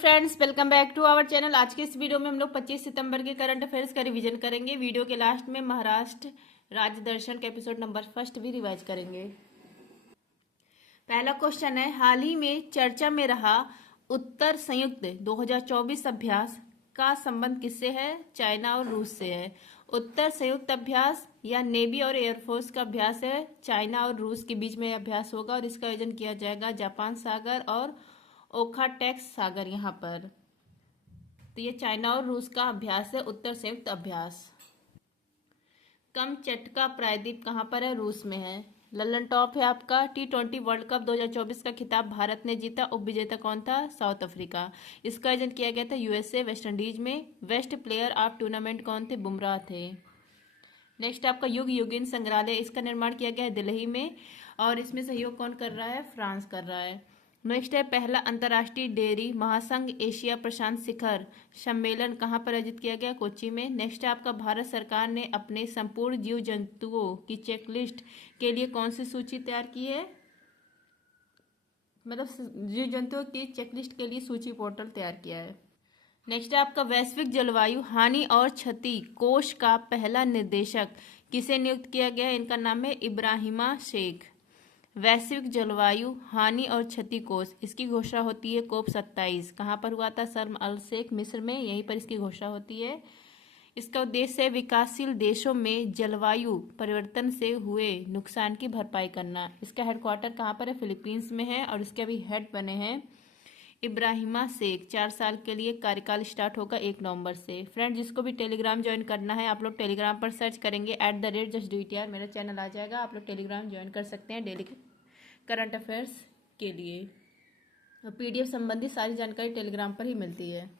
Friends, welcome back to our channel. आज के इस वीडियो में हम लोग 25 सितंबर के करंट अफेयर्स का रिवीजन करेंगे। वीडियो के लास्ट में महाराष्ट्र राज्य दर्शन के एपिसोड नंबर 1 भी रिवाइज करेंगे। पहला क्वेश्चन है, हाल ही में चर्चा में रहा उत्तर संयुक्त 2024 अभ्यास का संबंध किससे है? चाइना और रूस से है। उत्तर संयुक्त अभ्यास या नेवी और एयरफोर्स का अभ्यास है। चाइना और रूस के बीच में अभ्यास होगा और इसका आयोजन किया जाएगा जापान सागर और ओखाटेक्स सागर यहाँ पर। तो ये चाइना और रूस का अभ्यास है, उत्तर संयुक्त अभ्यास। कमचटका प्रायद्वीप कहाँ पर है? रूस में है। लल्लन टॉप है आपका। T20 वर्ल्ड कप 2024 का खिताब भारत ने जीता। उप विजेता कौन था? South Africa. इसका आयोजन किया गया था यूएसए वेस्ट इंडीज में। बेस्ट प्लेयर ऑफ टूर्नामेंट कौन थे? बुमराह थे। नेक्स्ट आपका युग युगिन संग्रहालय, इसका निर्माण किया गया है दिल्ली में और इसमें सहयोग कौन कर रहा है? फ्रांस कर रहा है। नेक्स्ट है, पहला अंतर्राष्ट्रीय डेयरी महासंघ एशिया प्रशांत शिखर सम्मेलन कहाँ पर आयोजित किया गया? कोच्चि में। नेक्स्ट है आपका, भारत सरकार ने अपने संपूर्ण जीव जंतुओं की चेकलिस्ट के लिए कौन सी सूची तैयार की है? मतलब जीव जंतुओं की चेकलिस्ट के लिए सूची पोर्टल तैयार किया है। नेक्स्ट है आपका, वैश्विक जलवायु हानि और क्षति कोष का पहला निदेशक किसे नियुक्त किया गया है? इनका नाम है इब्राहिमा शेख। वैश्विक जलवायु हानि और क्षति कोष, इसकी घोषणा होती है COP 27। कहाँ पर हुआ था? शर्म अल शेख मिस्र में, यहीं पर इसकी घोषणा होती है। इसका उद्देश्य है विकासशील देशों में जलवायु परिवर्तन से हुए नुकसान की भरपाई करना। इसका हेडक्वार्टर कहाँ पर है? फिलीपींस में है और इसके अभी हेड बने हैं इब्राहिमा शेख। 4 साल के लिए कार्यकाल स्टार्ट होगा 1 नवंबर से। फ्रेंड, जिसको भी टेलीग्राम ज्वाइन करना है आप लोग टेलीग्राम पर सर्च करेंगे @justdtr, मेरा चैनल आ जाएगा। आप लोग टेलीग्राम ज्वाइन कर सकते हैं डेली करंट अफेयर्स के लिए। और PDF संबंधी सारी जानकारी टेलीग्राम पर ही मिलती है।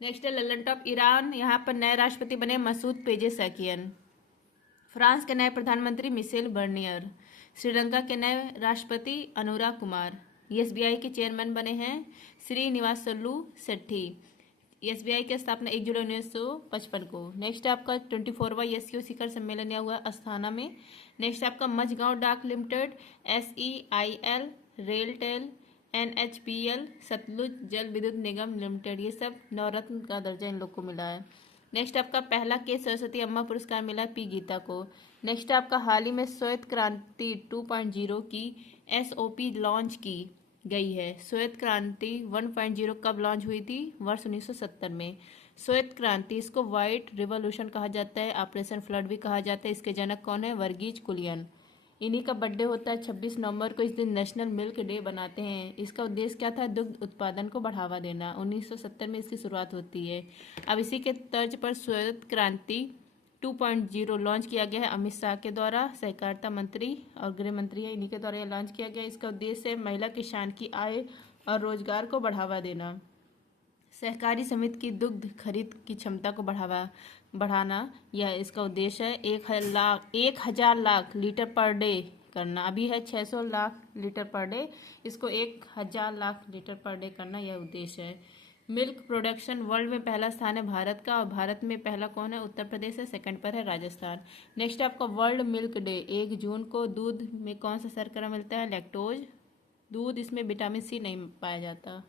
नेक्स्ट है लल्लन टॉप, ईरान, यहाँ पर नए राष्ट्रपति बने मसूद पेजेशकियन। फ्रांस के नए प्रधानमंत्री मिशेल बर्नियर। श्रीलंका के नए राष्ट्रपति अनुराग कुमार। SBI के चेयरमैन बने हैं श्रीनिवासलू सेट्टी। SBI की स्थापना 1 जुलाई 1955 को। नेक्स्ट आपका 24वां SCO शिखर सम्मेलन हुआ अस्थाना में। नेक्स्ट आपका Mazagaon dock limited, SEIL, RailTel, NHPL, Sutlej Jal Vidyut निगम लिमिटेड, ये सब नवरत्न का दर्जा इन लोग को मिला है। नेक्स्ट आपका पहला के सरस्वती अम्मा पुरस्कार मिला P गीता को। नेक्स्ट आपका हाल ही में श्वेत क्रांति 2.0 की SOP लॉन्च की गई है। श्वेत क्रांति 1.0 कब लॉन्च हुई थी? वर्ष 1970 में। श्वेत क्रांति, इसको व्हाइट रिवॉल्यूशन कहा जाता है, ऑपरेशन फ्लड भी कहा जाता है। इसके जनक कौन है? वर्गीज कुलियन। इन्हीं का बर्थडे होता है 26 नवंबर को। इस दिन नेशनल मिल्क डे बनाते हैं। इसका उद्देश्य क्या था? दुग्ध उत्पादन को बढ़ावा देना। 1970 में इसकी शुरुआत होती है। अब इसी के तर्ज पर श्वेत क्रांति 2.0 लॉन्च किया गया है अमित शाह के द्वारा, सहकारिता मंत्री और गृह मंत्री है, इन्हीं के द्वारा यह लॉन्च किया गया है। इसका उद्देश्य है महिला किसान की आय और रोजगार को बढ़ावा देना। सहकारी समिति की दुग्ध खरीद की क्षमता को बढ़ाना, यह इसका उद्देश्य है। 1000 लाख लीटर पर डे करना। अभी है 600 लाख लीटर पर डे, इसको 1000 लाख लीटर पर डे करना, यह उद्देश्य है। मिल्क प्रोडक्शन वर्ल्ड में पहला स्थान है भारत का और भारत में पहला कौन है? उत्तर प्रदेश है। सेकंड पर है राजस्थान। नेक्स्ट आपका वर्ल्ड मिल्क डे 1 जून को। दूध में कौन सा शर्करा मिलता है? लैक्टोज दूध, इसमें विटामिन C नहीं पाया जाता।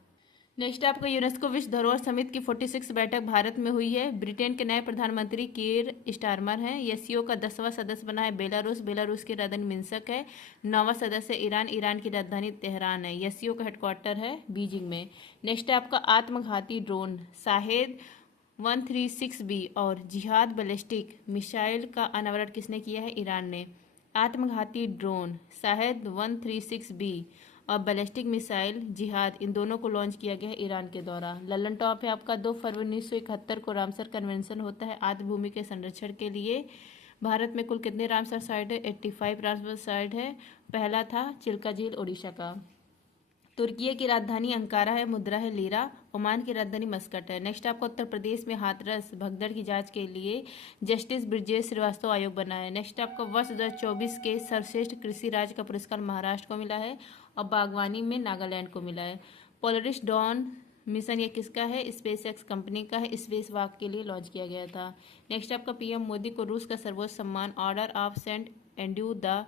नेक्स्ट आपका यूनेस्को विश्व धरोहर समिति की 46 बैठक भारत में हुई है। ब्रिटेन के नए प्रधानमंत्री कीर स्टारमर हैं। SCO का 10वां सदस्य बना है बेलारूस की राजधानी मिन्स्क है। 9वां सदस्य ईरान की राजधानी तेहरान है। SCO का हेडक्वार्टर है बीजिंग में। नेक्स्ट है आपका आत्मघाती ड्रोन शाहेद 136B और जिहाद बैलिस्टिक मिसाइल का अनावरण किसने किया है? ईरान ने। आत्मघाती ड्रोन शाहेद 136B और बैलिस्टिक मिसाइल जिहाद, इन दोनों को लॉन्च किया गया है ईरान के द्वारा। लल्लन टॉप है आपका, 2 फरवरी 1971 को रामसर कन्वेंशन होता है आर्द्र भूमि के संरक्षण के लिए। भारत में कुल कितने रामसर साइट है? 85 रामसर साइट है। पहला था चिल्का झील ओडिशा का। तुर्की की राजधानी अंकारा है, मुद्रा है लीरा। ओमान की राजधानी मस्कट है। नेक्स्ट आपको उत्तर प्रदेश में हाथरस भगदड़ की जांच के लिए जस्टिस ब्रिजेश श्रीवास्तव आयोग बना है। नेक्स्ट आपका वर्ष 2024 के सर्वश्रेष्ठ कृषि राज्य का पुरस्कार महाराष्ट्र को मिला है और बागवानी में नागालैंड को मिला है। पोलरिस डॉन मिशन ये किसका है? SpaceX कंपनी का है। स्पेस वॉक के लिए लॉन्च किया गया था। नेक्स्ट आपका PM मोदी को रूस का सर्वोच्च सम्मान order of Saint Andrew the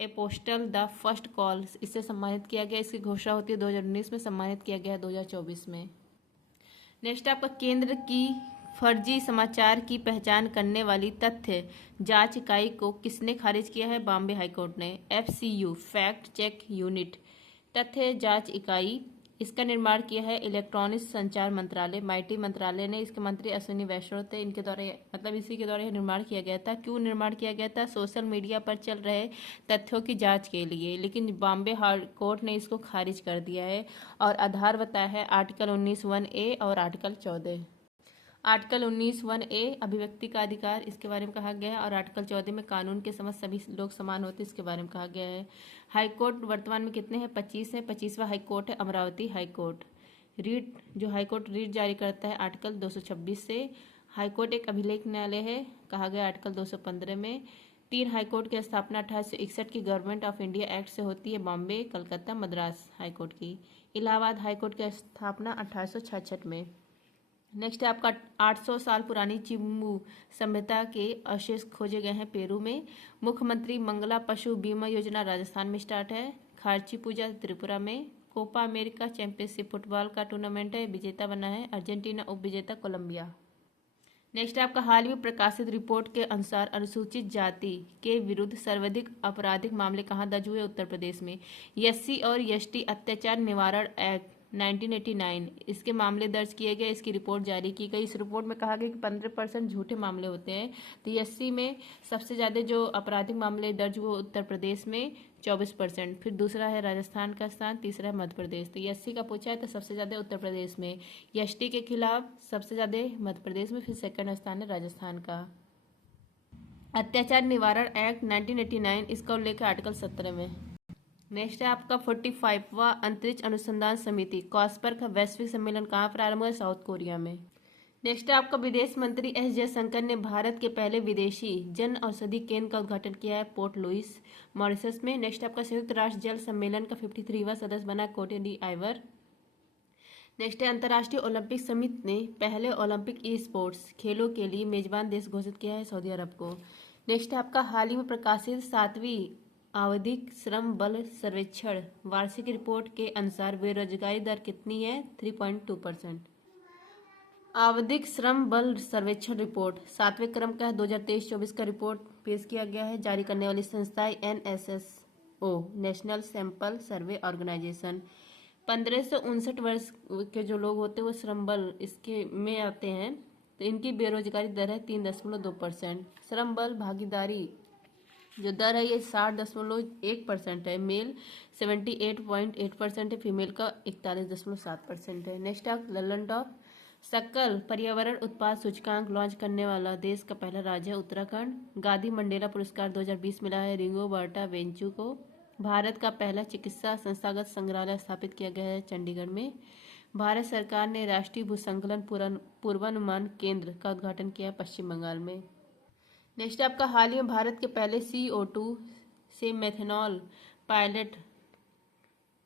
apostle the first call, इससे सम्मानित किया गया। इसकी घोषणा होती है 2019 में, सम्मानित किया गया है 2024 में। नेक्स्ट आपका केंद्र की फर्जी समाचार की पहचान करने वाली तथ्य जांच इकाई को किसने खारिज किया है? बॉम्बे हाईकोर्ट ने। FCU फैक्ट चेक यूनिट तथ्य जांच इकाई, इसका निर्माण किया है इलेक्ट्रॉनिक संचार मंत्रालय, MIT मंत्रालय ने। इसके मंत्री अश्विनी वैष्णव थे। इनके द्वारा मतलब इसी के द्वारा यह निर्माण किया गया था। क्यों निर्माण किया गया था? सोशल मीडिया पर चल रहे तथ्यों की जांच के लिए। लेकिन बॉम्बे हाई कोर्ट ने इसको खारिज कर दिया है और आधार बताया है आर्टिकल 19(1)(a) और आर्टिकल 14। आर्टिकल 19(1)(a) अभिव्यक्ति का अधिकार, इसके बारे में कहा गया है, और आर्टिकल 14 में कानून के समक्ष सभी लोग समान होते, इसके बारे में कहा गया है। हाईकोर्ट वर्तमान में कितने हैं? 25 है। 25वां हाईकोर्ट है अमरावती हाईकोर्ट। रीट जो हाईकोर्ट रीट जारी करता है आर्टिकल 226 से। हाईकोर्ट एक अभिलेख न्यायालय है, कहा गया आर्टिकल 215 में। 3 हाईकोर्ट की स्थापना 1861 की गवर्नमेंट ऑफ इंडिया एक्ट से होती है, बॉम्बे, कलकत्ता, मद्रास हाईकोर्ट की। इलाहाबाद हाईकोर्ट की स्थापना 1866 में। नेक्स्ट है आपका 800 साल पुरानी चिम्बू सभ्यता के अवशेष खोजे गए हैं पेरू में। मुख्यमंत्री मंगला पशु बीमा योजना राजस्थान में स्टार्ट है। खार्ची पूजा त्रिपुरा में। कोपा अमेरिका चैंपियनशिप फुटबॉल का टूर्नामेंट है, विजेता बना है अर्जेंटीना, उप विजेता कोलंबिया। नेक्स्ट है आपका हाल ही में प्रकाशित रिपोर्ट के अनुसार अनुसूचित जाति के विरुद्ध सर्वाधिक आपराधिक मामले कहाँ दर्ज हुए? उत्तर प्रदेश में। SC और ST अत्याचार निवारण एक्ट 1989, इसके मामले दर्ज किए गए, इसकी रिपोर्ट जारी की गई। इस रिपोर्ट में कहा गया कि 15% झूठे मामले होते हैं। तो SC में सबसे ज़्यादा जो आपराधिक मामले दर्ज हुए उत्तर प्रदेश में 24%, फिर दूसरा है राजस्थान का स्थान, तीसरा है मध्य प्रदेश। तो SC का पूछा है तो सबसे ज़्यादा उत्तर प्रदेश में। ST के खिलाफ सबसे ज़्यादा मध्य प्रदेश में, फिर सेकंड स्थान है राजस्थान का। अत्याचार निवारण एक्ट 1989, इसका उल्लेख है आर्टिकल 17 में। नेक्स्ट है आपका 45वां अंतरिक्ष अनुसंधान समिति कॉस्पर का वैश्विक सम्मेलन कहाँ प्रारंभ हुआ? साउथ कोरिया में। नेक्स्ट है आपका विदेश मंत्री S जयशंकर ने भारत के पहले विदेशी जन औषधि केंद्र का उद्घाटन किया है पोर्ट लुइस, मॉरिशस में। नेक्स्ट आपका संयुक्त राष्ट्र जल सम्मेलन का 53वां सदस्य बना कोटे डी आइवर। नेक्स्ट है अंतर्राष्ट्रीय ओलंपिक समिति ने पहले ओलंपिक ई स्पोर्ट्स खेलों के लिए मेजबान देश घोषित किया है सऊदी अरब को। नेक्स्ट है आपका हाल ही में प्रकाशित 7वीं आवधिक श्रम बल सर्वेक्षण वार्षिक रिपोर्ट के अनुसार बेरोजगारी दर कितनी है? 3.2%। आवधिक श्रम बल सर्वेक्षण रिपोर्ट 7वें क्रम का है, 2023-24 का रिपोर्ट पेश किया गया है। जारी करने वाली संस्था NSSO, national sample survey organisation. 15 से 59 वर्ष के जो लोग होते हैं वो श्रम बल इसके में आते हैं। तो इनकी बेरोजगारी दर है 3.2%। श्रम बल भागीदारी जो दर है ये 60.1% है। मेल 78.8% है, फीमेल का 41.7% है। नेक्स्ट आप ललन टॉप सकल पर्यावरण उत्पाद सूचकांक लॉन्च करने वाला देश का पहला राज्य है उत्तराखंड। गांधी मंडेला पुरस्कार 2020 मिला है रिंगो बर्टा वेंचू को। भारत का पहला चिकित्सा संस्थागत संग्रहालय स्थापित किया गया है चंडीगढ़ में। भारत सरकार ने राष्ट्रीय भूसंकलन पूर्वानुमान केंद्र का उद्घाटन किया पश्चिम बंगाल में। नेक्स्ट आपका हाल ही में भारत के पहले CO2 से मेथनॉल पायलट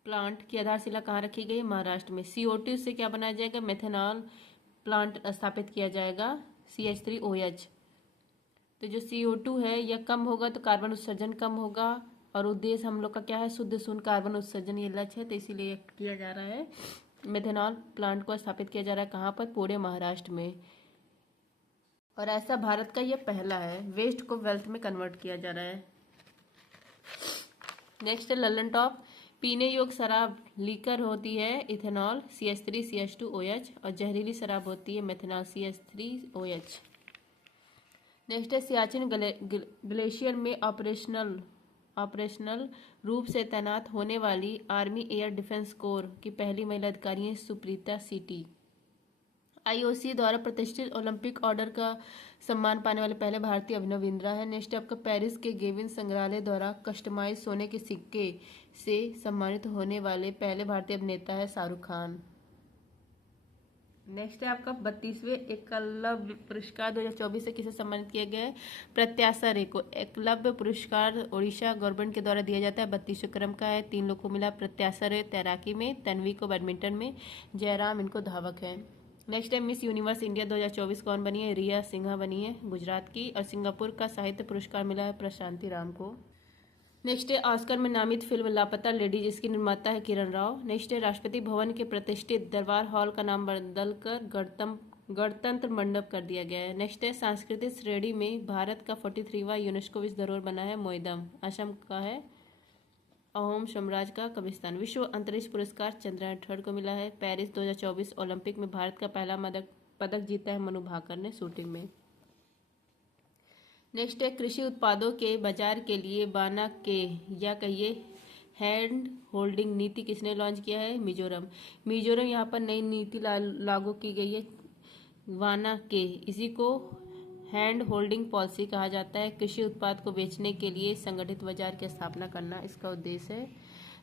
प्लांट की आधारशिला कहाँ रखी गई? महाराष्ट्र में। CO2 से क्या बनाया जाएगा? मेथनॉल प्लांट स्थापित किया जाएगा, CH3OH। तो जो CO2 है यह कम होगा तो कार्बन उत्सर्जन कम होगा, और उद्देश्य हम लोग का क्या है? शुद्ध शून्य कार्बन उत्सर्जन, ये लक्ष्य है, तो इसीलिए किया जा रहा है। मेथनॉल प्लांट को स्थापित किया जा रहा है कहाँ पर? पुणे महाराष्ट्र में। और ऐसा भारत का ये पहला है। वेस्ट को वेल्थ में कन्वर्ट किया जा रहा है। नेक्स्ट है ललन टॉप पीने योग्य शराब लीकर होती है इथेनॉल CH3CH2OH, और जहरीली शराब होती है मेथनॉल CH3OH। नेक्स्ट है सियाचिन ग्लेशियर में ऑपरेशनल रूप से तैनात होने वाली आर्मी एयर डिफेंस कोर की पहली महिला अधिकारी है सुप्रीता सीटी। IOC द्वारा प्रतिष्ठित ओलंपिक ऑर्डर का सम्मान पाने वाले पहले भारतीय अभिनव बिंद्रा है। नेक्स्ट आपका पेरिस के गेविन संग्रहालय द्वारा कस्टमाइज सोने के सिक्के से सम्मानित होने वाले पहले भारतीय अभिनेता है शाहरुख खान। नेक्स्ट है आपका 32वें एकलव्य पुरस्कार 2024 से किसे सम्मानित किया गया है? प्रत्याशा रे को। एकलव्य पुरस्कार उड़ीसा गवर्नमेंट के द्वारा दिया जाता है, 32वें क्रम का है। 3 लोग को मिला। प्रत्याशा रे तैराकी में, तन्वी को बैडमिंटन में, जयराम इनको धावक है। नेक्स्ट है मिस यूनिवर्स इंडिया 2024 कौन बनी है? रिया सिन्हा बनी है गुजरात की। और सिंगापुर का साहित्य पुरस्कार मिला है प्रशांति राम को। नेक्स्ट है ऑस्कर में नामित फिल्म लापता लेडी, जिसकी निर्माता है किरण राव। नेक्स्ट है राष्ट्रपति भवन के प्रतिष्ठित दरबार हॉल का नाम बदलकर गणतंत्र मंडप कर दिया गया है। नेक्स्ट है सांस्कृतिक श्रेणी में भारत का 43वां यूनेस्को विश्व धरोहर बना है मोइदम, असम का है। अहोम साम्राज्य का कब्रिस्तान। विश्व अंतरिक्ष पुरस्कार चंद्रयान 3 को मिला है। पेरिस 2024 ओलंपिक में भारत का पहला पदक जीता है मनु भाकर ने शूटिंग में। नेक्स्ट है कृषि उत्पादों के बाजार के लिए वाना के या कहिए हैंड होल्डिंग नीति किसने लॉन्च किया है? मिजोरम यहाँ पर नई नीति लागू की गई है वाना के, इसी को हैंड होल्डिंग पॉलिसी कहा जाता है। कृषि उत्पाद को बेचने के लिए संगठित बाजार की स्थापना करना इसका उद्देश्य है।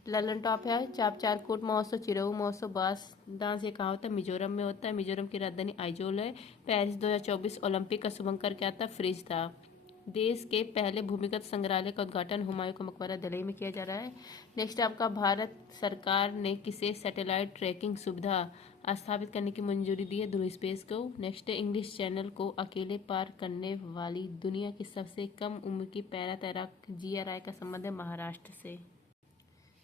ललन टॉप है चाप चारकोट महोत्सव, चिरऊ महोत्सव, बास डांस, ये कहाँ होता है? मिजोरम में होता है। मिजोरम की राजधानी आइजोल है। पेरिस 2024 ओलंपिक का शुभंकर क्या था? फ्रिज था। देश के पहले भूमिगत संग्रहालय का उद्घाटन हुमायूं का मकबरा दिल्ली में किया जा रहा है। नेक्स्ट आपका भारत सरकार ने किसे सैटेलाइट ट्रैकिंग सुविधा स्थापित करने की मंजूरी दी है? ध्रुव स्पेस को। नेक्स्ट है इंग्लिश चैनल को अकेले पार करने वाली दुनिया की सबसे कम उम्र की पैरा तैराक जिया राय का संबंध है महाराष्ट्र से।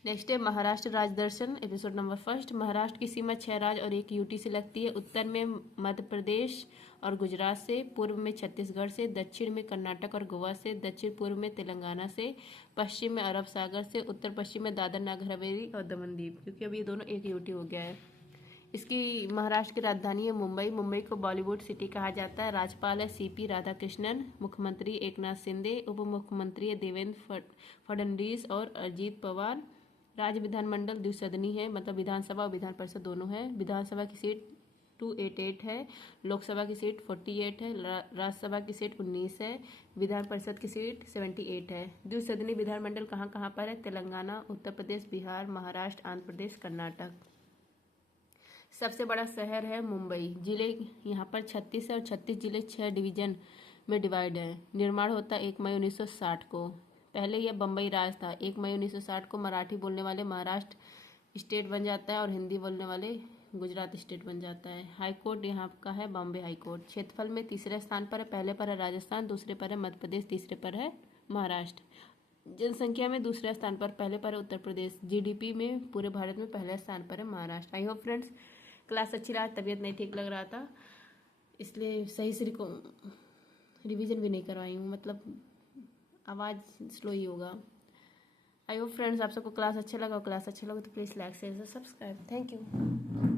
नेक्स्ट है महाराष्ट्र राज्य दर्शन एपिसोड नंबर 1। महाराष्ट्र की सीमा 6 राज्य और 1 यूटी से लगती है। उत्तर में मध्य प्रदेश और गुजरात से, पूर्व में छत्तीसगढ़ से, दक्षिण में कर्नाटक और गोवा से, दक्षिण पूर्व में तेलंगाना से, पश्चिम में अरब सागर से, उत्तर पश्चिम में दादर नागर हवेली और दमन दीव, क्योंकि अब ये दोनों 1 यूटी हो गया है। इसकी महाराष्ट्र की राजधानी है मुंबई। मुंबई को बॉलीवुड सिटी कहा जाता है। राज्यपाल है सीपी राधाकृष्णन। मुख्यमंत्री एकनाथ शिंदे। उप मुख्यमंत्री है देवेंद्र फडणवीस और अजीत पवार। राज्य विधानमंडल द्विसदनी है, मतलब विधानसभा और विधान परिषद दोनों है। विधानसभा की सीट 288 है, लोकसभा की सीट 48 है, राज्यसभा की सीट 19 है, विधान परिषद की सीट 78 है। द्विसदनी विधानमंडल कहाँ कहाँ पर है? तेलंगाना, उत्तर प्रदेश, बिहार, महाराष्ट्र, आंध्र प्रदेश, कर्नाटक। सबसे बड़ा शहर है मुंबई। जिले यहाँ पर 36 है और 36 जिले 6 डिवीजन में डिवाइड है। निर्माण होता 1 मई 1960 को। पहले यह बम्बई राज था। 1 मई 1960 को मराठी बोलने वाले महाराष्ट्र स्टेट बन जाता है और हिंदी बोलने वाले गुजरात स्टेट बन जाता है। हाई कोर्ट यहाँ का है बॉम्बे हाई कोर्ट। क्षेत्रफल में तीसरे स्थान पर है। पहले पर है राजस्थान, दूसरे पर है मध्य प्रदेश, तीसरे पर है महाराष्ट्र। जनसंख्या में दूसरे स्थान पर, पहले पर है उत्तर प्रदेश। जीडीपी में पूरे भारत में पहले स्थान पर है Maharashtra. I hope friends class अच्छी रहा, तबीयत नहीं ठीक लग रहा था इसलिए सही से रिवीजन भी नहीं करवाई हूँ, मतलब आवाज़ स्लो ही होगा। आई होप फ्रेंड्स आप सबको क्लास अच्छा लगा। क्लास अच्छा लगा तो please like share subscribe. Thank you.